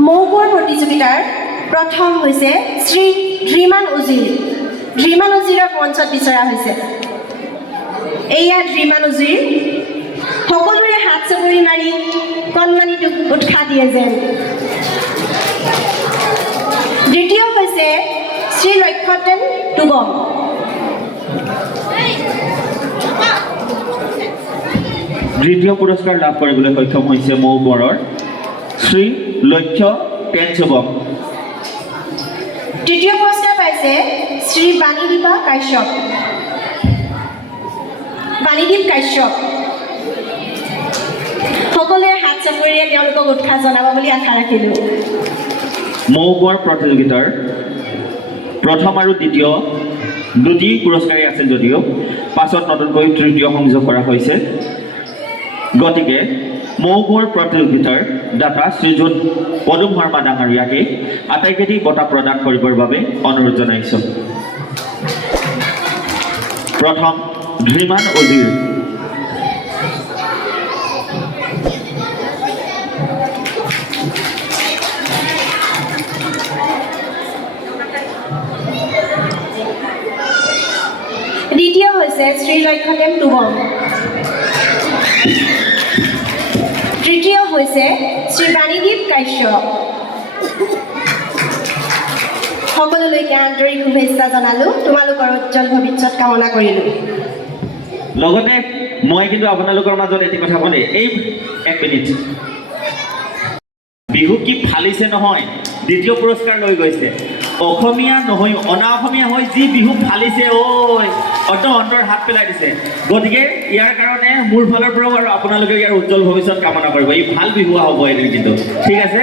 মৌবৰ প্ৰতিযোগিতাৰ প্ৰথম হৈছে শ্ৰী ধীমান উজিৰ। ধীমান উজিৰক মঞ্চত বিচৰা হৈছে। এয়া ধীমান উজিৰ। সকলোৰে হাত চুবুৰি মাৰি কণমানিটোক উৎসাহ দিয়ে যেন। দ্বিতীয় হৈছে শ্ৰী লক্ষ্যতেন টুগম। দ্বিতীয় পুৰস্কাৰ লাভ কৰিবলৈ সক্ষম হৈছে মৌবৰৰ শ্ৰী লক্ষ্য টেনচুবম। তৃতীয় পুৰস্কাৰ পাইছে শ্ৰী বাণীদীপা কাশ্যপ। বাণীদীপ কাশ্যপ। সকলোৰে হাত চাপৰিৰে তেওঁলোকক উৎসাহ জনাব বুলি আশা ৰাখিলোঁ। মৌবৰ প্ৰতিযোগিতাৰ প্ৰথম আৰু দ্বিতীয় দুটি পুৰস্কাৰেই আছিল যদিও পাছত নতুনকৈ তৃতীয় সংযোগ কৰা হৈছে। গতিকে মৌবৰ প্ৰতিযোগিতাৰ দাতা শ্ৰীযুত পদুম শৰ্মা ডাঙৰীয়াকে আটাইকেইটি বঁটা প্ৰদান কৰিবৰ বাবে অনুৰোধ জনাইছোঁ। প্ৰথম ধীমান উজিৰ। দ্বিতীয় হৈছে শ্ৰী লক্ষ্যতেন টুগম। তৃতীয় হৈছে শ্ৰী বাণীদীপ কাশ্যপ। সকলোলৈকে আন্তৰিক শুভেচ্ছা জনালোঁ। তোমালোকৰ উজ্জ্বল ভৱিষ্যত কামনা কৰিলোঁ। লগতে মই কিন্তু আপোনালোকৰ মাজত এটি কথা ক'লে এই এক মিনিট বিহু কি ফালিছে নহয়। দ্বিতীয় পুৰস্কাৰ লৈ গৈছে। অসমীয়া নহয় অনা অসমীয়া হৈ যি বিহু ফালিছে ঐ একদম অন্তৰ হাত পেলাই দিছে। গতিকে ইয়াৰ কাৰণে মোৰ ফালৰ পৰাও আৰু আপোনালোকে ইয়াৰ উজ্জ্বল ভৱিষ্যত কামনা কৰিব। এই ভাল বিহু হ'ব এদিন কিন্তু ঠিক আছে।